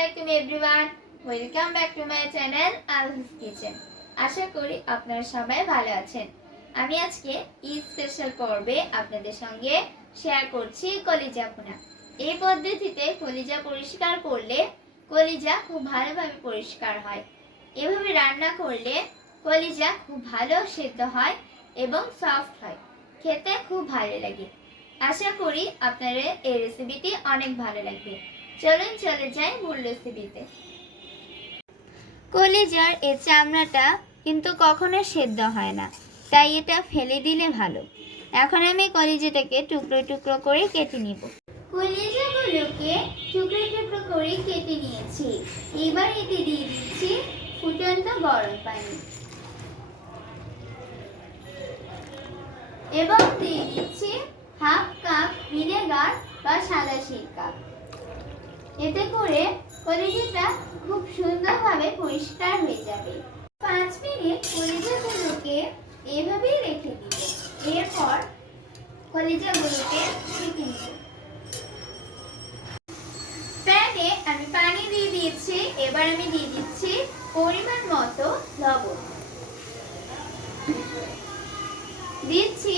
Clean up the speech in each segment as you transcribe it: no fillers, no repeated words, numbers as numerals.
আলাইকুম everyone, welcome back to my channel আলহিস kitchen. আশা করি আপনারা সবাই ভালো আছেন। আমি আজকে ঈদ স্পেশাল পর্বে আপনাদের সঙ্গে শেয়ার করছি কলিজা ভুনা। এই পদ্ধতিতে কলিজা পরিষ্কার করলে কলিজা খুব ভালোভাবে পরিষ্কার হয়। এভাবে রান্না করলে কলিজা খুব ভালো সেদ্ধ হয় এবং সফট হয়, খেতে খুব ভালো লাগে। আশা করি আপনাদের এই রেসিপিটি অনেক ভালো লাগবে। চলুন চলে যাই মূল রেসিপিতে। কলিজার এই চামড়াটা কিন্তু কখনো সেদ্ধ হয় না, তাই এটা ফেলে দিলে ভালো। এখন আমি কলিজাটাকে টুকরো টুকরো করে কেটে নিব। কলিজাগুলোকে টুকরো টুকরো করে কেটে নিয়েছি। এবার এতে দিয়ে দিচ্ছি ফুটন্ত গরম পানি এবং দিয়ে দিচ্ছি হাফ কাপ ভিনেগার বা সাদা সিরকা। এতে করে কলিজাটা খুব সুন্দরভাবে পরিষ্কার হয়ে যাবে। 5 মিনিট কলিজাগুলোকে এভাবেই রেখে দিব। এরপর কলিজাগুলোকে ছেঁকে নিব। প্যানে আমি পানি দিয়ে দিয়েছি। এবার আমি দিয়ে দিচ্ছি পরিমাণ মতো লবণ, দিচ্ছি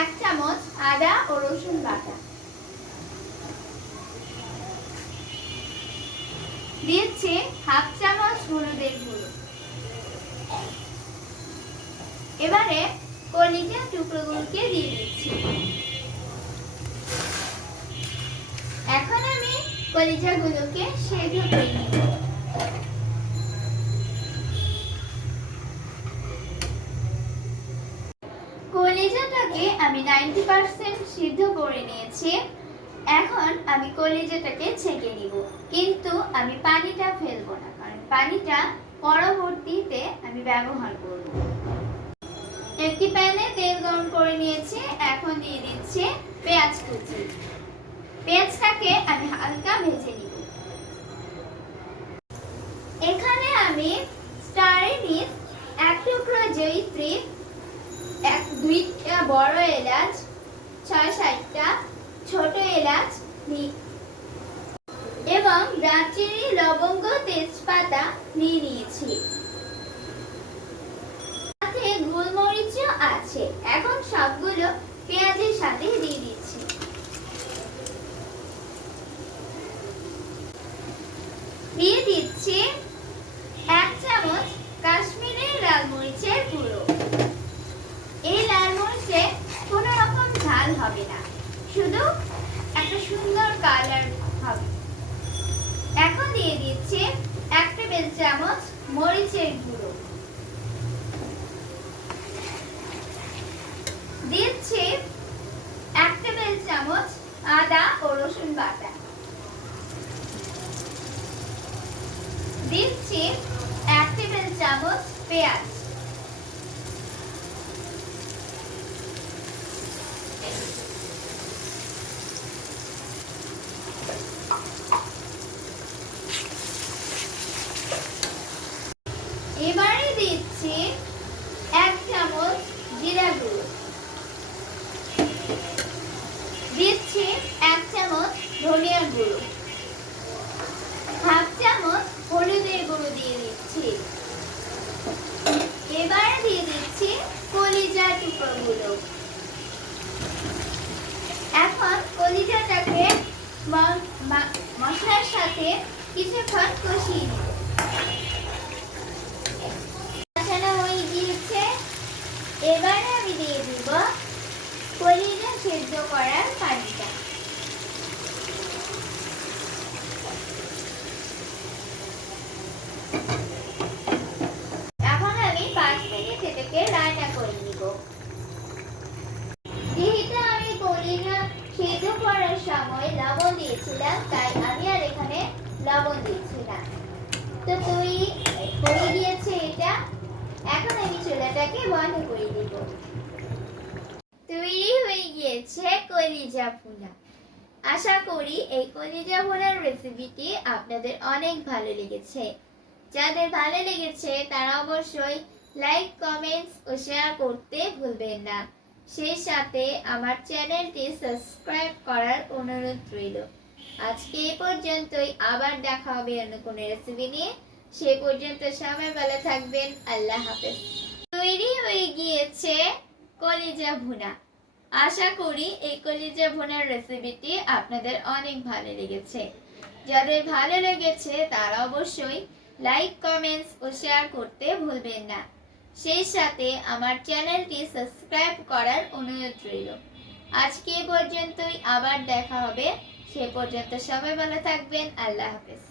1 চামচ আদা ও রসুন বাটা, দিয়েছি হাফ চামচ হলুদের গুঁড়ো। এবারে কলিজা টুকরোগুলোকে দিয়ে দিচ্ছি। এখন আমি কলিজাগুলোকে সেদ্ধ করে নিব। কলিজাটাকে আমি 90% সিদ্ধ করে নিয়েছি। এখন আমি কলিজাটাকে ছেঁকে নিব, কিন্তু আমি পানিটা ফেলবো না, কারণ পানিটা পরবর্তীতে আমি ব্যবহার করব। একটি প্যানে তেল গরম করে নিয়েছি। এখন দিয়ে দিচ্ছি পেঁয়াজ কুচি। পেঁয়াজটাকে আমি হালকা ভেজে নিব। এখানে আমি স্টার এনিস, 1 টুকরো জয়িত্রী, 2টা বড় এলাচ, 6-7টা ছোট এলাচ এবং দারচিনি, লবঙ্গ, তেজপাতা নিয়ে নিয়েছি। সাথে গোলমরিচও আছে। এখন সবগুলো পেঁয়াজের সাথে দিয়ে দিচ্ছি। দিয়ে দিচ্ছি 1 চামচ কাশ্মীরি লাল মরিচের গুঁড়ো। এই লাল মরিচে কোনো রকম ঝাল হবে না, শুধু একটা সুন্দর কালার হবে। এখন দিয়ে দিচ্ছি 1 টেবিল চামচ মরিচের গুঁড়ো, দিচ্ছি 1 টেবিল চামচ আদা ও রসুন বাটা, দিচ্ছি 1 টেবিল চামচ পেঁয়াজ, এবারে দিচ্ছি 1 চামচ জিরা গুঁড়ো, দিচ্ছি 1 চামচ ধনিয়া গুঁড়ো, হাফ চামচ হলুদের গুঁড়ো দিয়ে দিচ্ছি। এবারে দিয়ে দিচ্ছি কলিজা টুকরোগুলো। এখন কলিজাটাকে মশলার সাথে কিছুক্ষণ কষিয়ে নেব। কষানো হয়ে গিয়েছে। এবারে আমি দিয়ে দিব কলিজা সেদ্ধ করার পানিটা। এখন আমি 5 মিনিট এটাকে রান্না করে নিব। যেহেতু আমি কলিজা সেদ্ধ করার সময় লবণ দিয়েছিলাম, তাই আমি আর এখানে লবণ দিচ্ছি না। তো তৈরি হয়ে গিয়েছে এটা। এখন আমি চুলাটাকে বন্ধ করে দিব। তৈরি হয়ে গিয়েছে কলিজা ভুনা। আশা করি এই কলিজা ভুনার রেসিপিটি আপনাদের অনেক ভালো লেগেছে। যাদের ভালো লেগেছে তারা অবশ্যই লাইক, কমেন্টস ও শেয়ার করতে ভুলবেন না। সেই সাথে আমার চ্যানেলটি সাবস্ক্রাইব করার অনুরোধ রইল। আজকে এই পর্যন্তই, আবার দেখা হবে অন্য কোনো রেসিপি নিয়ে। সে পর্যন্ত সবাই ভালো থাকবেন। আল্লাহ হাফেজ। তৈরি হয়ে গিয়েছে কলিজা ভুনা। আশা করি এই কলিজা ভুনার রেসিপিটি আপনাদের অনেক ভালো লেগেছে। যাদের ভালো লেগেছে তারা অবশ্যই লাইক, কমেন্টস ও শেয়ার করতে ভুলবেন না। সেই সাথে আমার চ্যানেলটি সাবস্ক্রাইব করার অনুরোধ রইল। আজকে এ পর্যন্তই, আবার দেখা হবে। সে পর্যন্ত সবাই ভালো থাকবেন। আল্লাহ হাফেজ।